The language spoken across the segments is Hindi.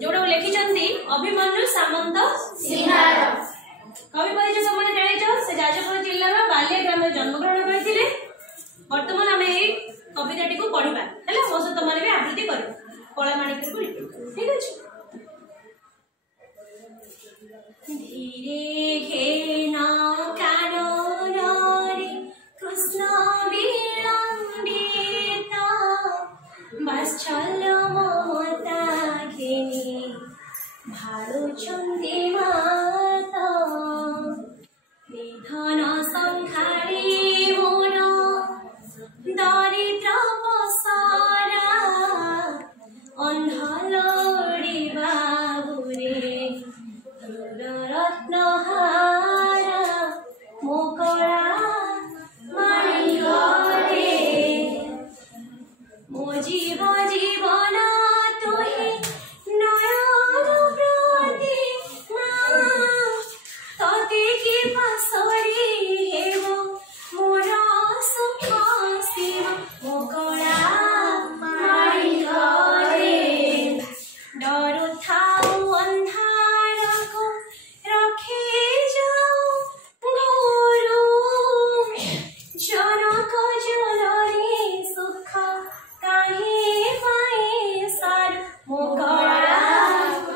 जोड़ा लिखिचंती अभिमन्यु सामंत सिंहार कवि परिचय सबने जानिछो से जाजपुर जिल्लार बालिया ग्राम जन्म ग्रहण करथिले। वर्तमान आम ये कविताटी को पढ़ा है मो सहित मैंने भी आवृत्ति कर कलामाणिक ठीक अच्छे। धीरे घेना कानोरे कृष्ण विलंबिता बात्सल्य ममता घेनी भाड़ुछन्ति माता निधन संखारी मोर दरिद्र पसारा अंधलोड़ी बाबुरे रत्नहारा मोकड़ा माणिकरे मो जीव जीवन तुहि नयन प्रतिमा तते कि पासरी हेब मोर सुख शिव मोकड़ा माणिकरे डरु थाउ अंधार को रखे जाओ गुरु जनक जननी सुख काहे पाए सार मोकड़ा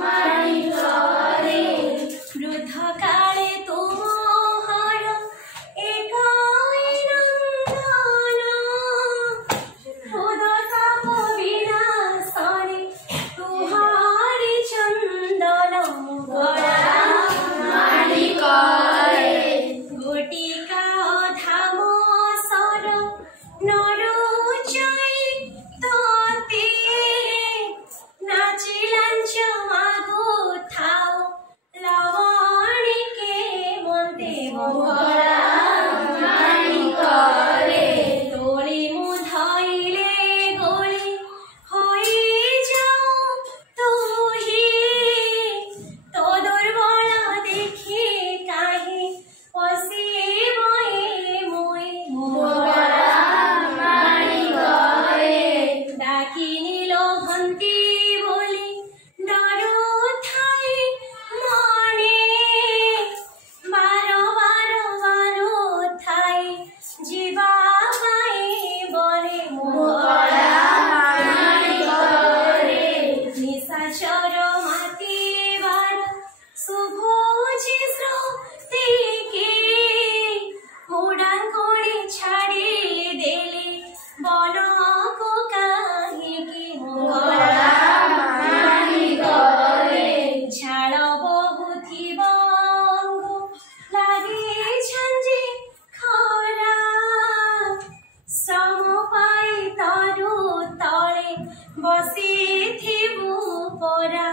माणिकरे वृद्ध काले तुम हर एकाई नंदन उदताप विनाशने तुहारी चंदन मोकड़ा माणिकरे गोटिका धाम सर नरुचै तते नाची लांच मागो थाओ लवणी के मन्ते मोकड़ा माणिकरे तोली मुधाइले गोली होई जाओ तुही तो दुर्बल देखी काहे पसिबए मोई मोकड़ा माणिकरे डाकी नीलो भंती बोली डरो थाई मने बारो बारो बारो थाई जीवा पाए बने मोकड़ा माणिकरे निशाचर माती बार शुभोजी श्रुति के मुडांकोड़ी छाड़ी देली बन को काहे की मोकड़ा माणिकरे झाड़ बहुथिब अंगु लागे झंझी खरा श्रम पाई तरु तले बसिथिबु परा